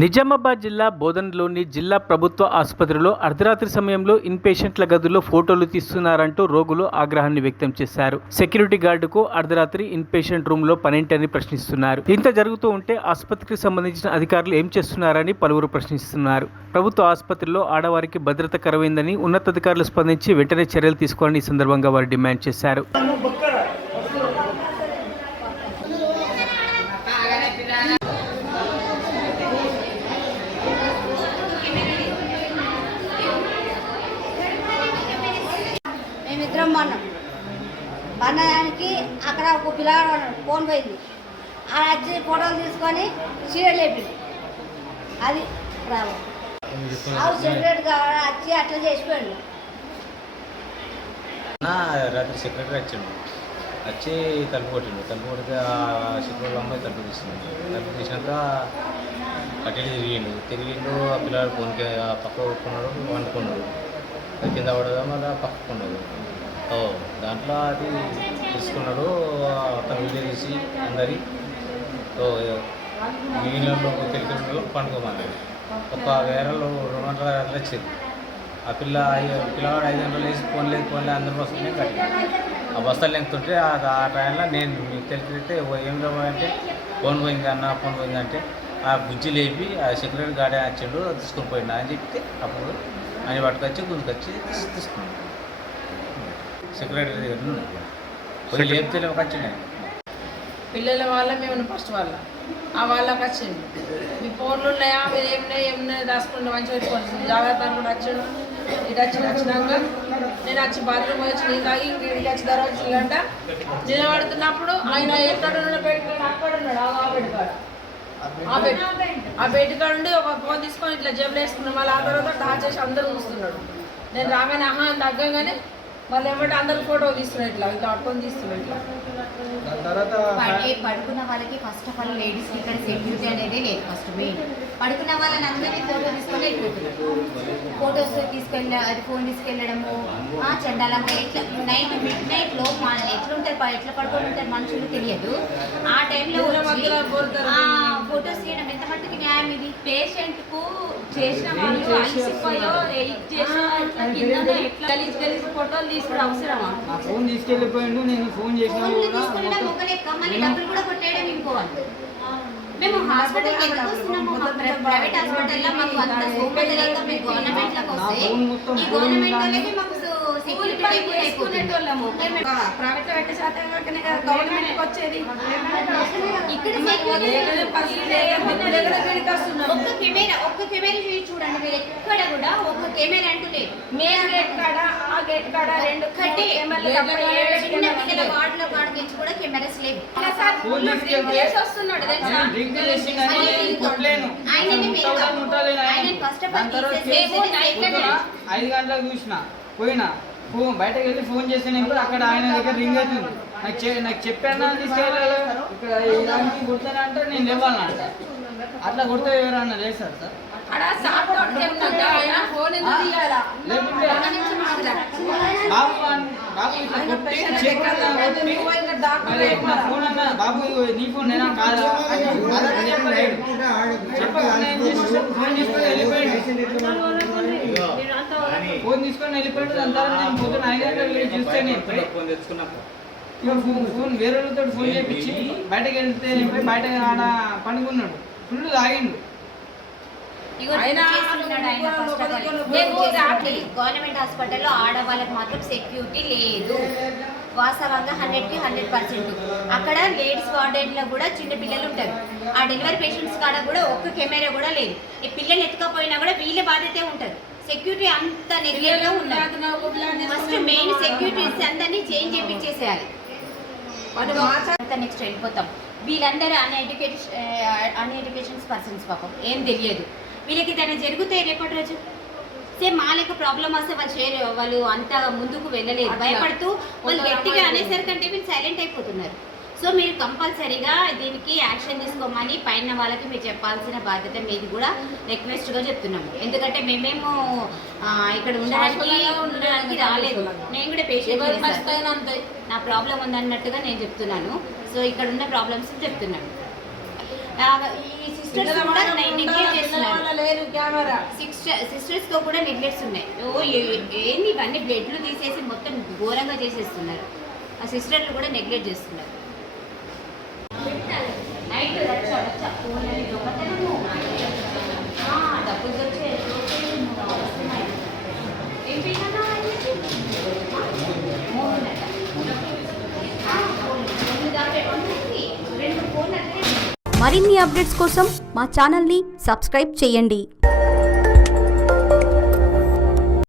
నిజామాబాద్ జిల్లా బోధన్లోని జిల్లా ప్రభుత్వ ఆసుపత్రిలో అర్ధరాత్రి సమయంలో ఇన్పేషెంట్ల గదుల్లో ఫోటోలు తీస్తున్నారంటూ రోగులు ఆగ్రహాన్ని వ్యక్తం చేశారు. సెక్యూరిటీ గార్డుకు అర్ధరాత్రి ఇన్పేషెంట్ రూమ్ లో పనేంటని ప్రశ్నిస్తున్నారు. ఇంత జరుగుతూ ఉంటే ఆసుపత్రికి సంబంధించిన అధికారులు ఏం చేస్తున్నారని పలువురు ప్రశ్నిస్తున్నారు. ప్రభుత్వ ఆసుపత్రిలో ఆడవారికి భద్రత కరువైందని ఉన్నతాధికారులు స్పందించి వెంటనే చర్యలు తీసుకోవాలని ఈ సందర్భంగా వారు డిమాండ్ చేశారు. మేమిద్దరం పన్నానికి అక్కడ ఒక పిల్లగాడు ఫోన్ పోయింది. ఆడ వచ్చి ఫోటోలు తీసుకొని సీరియల్ లేపింది. అది ప్రాబ్లం. సెక్రటరీ వచ్చి అట్లా చేసిపోయాడు. రాత్రి సెక్రటరీ వచ్చాడు, వచ్చి తలుపు కొట్టిండు. తలుపు కొడితే సెక్రటరీ అమ్మాయి తలుపు తీసింది. తలుపు తీసినాక కట్టెలు తిరిగిండు. ఆ పిల్లలు ఫోన్కి పక్క కొట్టుకున్నాడు, వండుకున్నాడు. అది కింద పడదా మళ్ళీ పక్కకున్నాడు. దాంట్లో అది తీసుకున్నాడు. అతను వీడియో తీసి అందరి నీళ్ళలో తెలిసిన పండుకోమన్నాడు. ఒక వేరలో 200 గంటలు వచ్చింది. ఆ పిల్లవాడు 5 గంటలు వేసి ఫోన్ లేదు అందరి బస్సులనే కట్టి ఆ బస్తాలు లెంగుతుంటే ఆ టైంలో నేను మీకు తెలిపితే ఏం లేవంటే ఫోన్ పోయిందంటే ఆ బుజ్జి లేపి ఆ సెక్యూరిటీ గార్డే వచ్చిండు, తీసుకొని పోయిండు అని చెప్తే అప్పుడు ఆయన పట్టుకొచ్చి గుంజుకొచ్చి తీసుకున్నాడు. సెక్రటరీ దగ్గర లేపితే వచ్చిండే పిల్లల వాళ్ళ మేము ఫస్ట్ ఆ వాళ్ళకి వచ్చింది. మీ ఫోన్లు ఉన్నాయా, మీరు ఏమున్నాయి రాసుకుంటే మంచిగా పెట్టుకోవచ్చు జాగ్రత్త కూడా వచ్చాడు. ఇటు వచ్చినాక నేను వచ్చి బాత్రూమ్ వచ్చి నేను తాగి వీడికి వచ్చి ధర వచ్చిందంట. నిలబడుతున్నప్పుడు ఆయన ఎక్కడ అక్కడ ఉన్నాడు. ఆ బెడ్ కాడ ఉండి ఒక ఫోన్ తీసుకొని ఇట్లా జేబులు వేసుకున్నాం. మళ్ళీ ఆ తర్వాత టాచ్ చేసి అందరూ చూస్తున్నాడు. నేను రాగానే తగ్గగానే మళ్ళీ ఏమంటే అందరు ఫోటో తీస్తున్నాడు. ఇట్లా పట్టుకొని తీస్తున్నాడు. ఇట్లా పడుకున్న వాళ్ళకి ఫస్ట్ ఆఫ్ ఆల్ లేడీస్కి ఇక్కడ సెక్యూరిటీ అనేది లేదు. ఫస్ట్ మెయిన్ పడుకున్న వాళ్ళని అందరినీ ఫోటో తీసుకొని వెళ్ళిపోతున్నారు. ఫొటోస్ తీసుకెళ్ళి అది ఫోన్ తీసుకెళ్ళడము చెండాలంగా ఎట్లా మిడ్ నైట్లో ఎట్లా పడుకొని ఉంటారు మనుషులు తెలియదు. ఆ టైంలో ఫొటోస్ తీయడం ఎంత మట్టుకు న్యాయం? ఇది పేషెంట్కు చేసిన వాళ్ళు అలసిపోయో గలీజ్ ఫోటోలు తీసుకుని అవసరమా? ఫోన్ తీసుకెళ్ళిపోయిండు. నేను ఫోన్ చేసిన మళ్ళీ డబ్బులు కూడా కొట్టేయడం ఇంకోవాలి. మేము హాస్పిటల్ ఎందుకు వస్తున్నాము? ప్రైవేట్ హాస్పిటల్లో మాకు అంత సౌకర్యం లేక మేము గవర్నమెంట్లోకి వస్తే ఈ గవర్నమెంట్ వాళ్ళకి మాకు సెక్యూరిటీ వేసుకునేటోళ్ళము. ప్రైవేట్లో పెట్టే శాతం గవర్నమెంట్కి వచ్చేది. ఇక్కడ ఒక్క కెమెరా చూడండి. మీరు ఎక్కడ కూడా ఒక్క కెమెరా అంటూ లేదు. మెయిన్ గేట్ కాడ ఆ గేట్ కాడ 2 కట్టి చిన్న పిల్లల వార్డులో నుంచి కూడా కెమెరాస్ లేవు. వస్తున్నాడు తెలుసా? ఆయన ఫస్ట్ ఆఫ్ ఆల్ 5 గంటలకు చూసిన పోయినా ఫోన్ బయటకు వెళ్ళి ఫోన్ చేసిన అక్కడ ఆయన దగ్గర రింగ్ అవుతుంది. నాకు చెప్పాను తీసుకెళ్ళాలి ఇక్కడ ఇలాంటి కొడతానంటే నేను లేవాలంట. అట్లా కొడితే ఎవరన్నా లేస్తారు సార్? ఫోన్ అన్నా బాబు నీ ఫోన్ నేనా కాదా ఫోన్ తీసుకొని వెళ్ళిపోయాడు. అంతా నేను పొద్దున 5 గంటలకు చూస్తే ఫోన్ వేరే వాళ్ళతో ఫోన్ చేయించి బయటకు వెళ్తే బయట ఆడ పండుకున్నాడు. ఫుల్ తాగిండు. గవర్నమెంట్ హాస్పిటల్లో ఆడవాళ్ళకి మాత్రం సెక్యూరిటీ లేదు. వాస్తవంగా 100కి 100%. అక్కడ లేడీస్ వార్డెన్లో కూడా చిన్న పిల్లలు ఉంటారు. ఆ డెలివరీ పేషెంట్స్ కాడ కూడా ఒక్క కెమెరా కూడా లేదు. ఈ పిల్లలు ఎత్తుకపోయినా కూడా వీళ్ళ బాధ్యతే ఉంటుంది. సెక్యూరిటీ అంత నెగ్లెక్ట్గా ఉన్నారు. ఫస్ట్ మెయిన్ సెక్యూరిటీస్ అందరినీ చేంజ్ చేయించేసేయాలి. నెక్స్ట్ వెళ్ళిపోతాం. వీళ్ళందరూ అన్ఎడ్యుకేషన్ పర్సన్స్ పాపం ఏం తెలియదు. వీళ్ళకి ఏదైనా జరిగితే రేపటి రోజు సేమ్ మా లెక్క ప్రాబ్లం వస్తే వాళ్ళు అంత ముందుకు వెళ్ళలేదు. భయపడుతూ వాళ్ళు గట్టిగా అనేసరికంటే వీళ్ళు సైలెంట్ అయిపోతున్నారు. సో మీరు కంపల్సరీగా దీనికి యాక్షన్ తీసుకోమని పైన వాళ్ళకి మీరు చెప్పాల్సిన బాధ్యత మీది కూడా రిక్వెస్ట్గా చెప్తున్నాము. ఎందుకంటే మేమేమో ఇక్కడ ఉండడానికి రాలేదు. నేను కూడా పేషెంట్ నా ప్రాబ్లం ఉందన్నట్టుగా నేను చెప్తున్నాను. సో ఇక్కడ ఉన్న ప్రాబ్లమ్స్ చెప్తున్నాను. ఈ సిస్టర్స్ కూడా నెగ్లెక్ట్ చేస్తున్నారు. కెమెరా. సిస్టర్స్ తో కూడా నెగ్లెక్ట్స్ ఉన్నాయి. ఏంది ఇవన్నీ బ్లడ్లు తీసేసి మొత్తం ఘోరంగా చేసేస్తున్నారు. ఆ సిస్టర్లు కూడా నెగ్లెక్ట్ చేస్తున్నారు. నైట్ డబ్బులు వచ్చే ఏం పిల్లనా మరిన్ని అప్డేట్స్ కోసం మా ఛానల్ని సబ్స్క్రైబ్ చేయండి.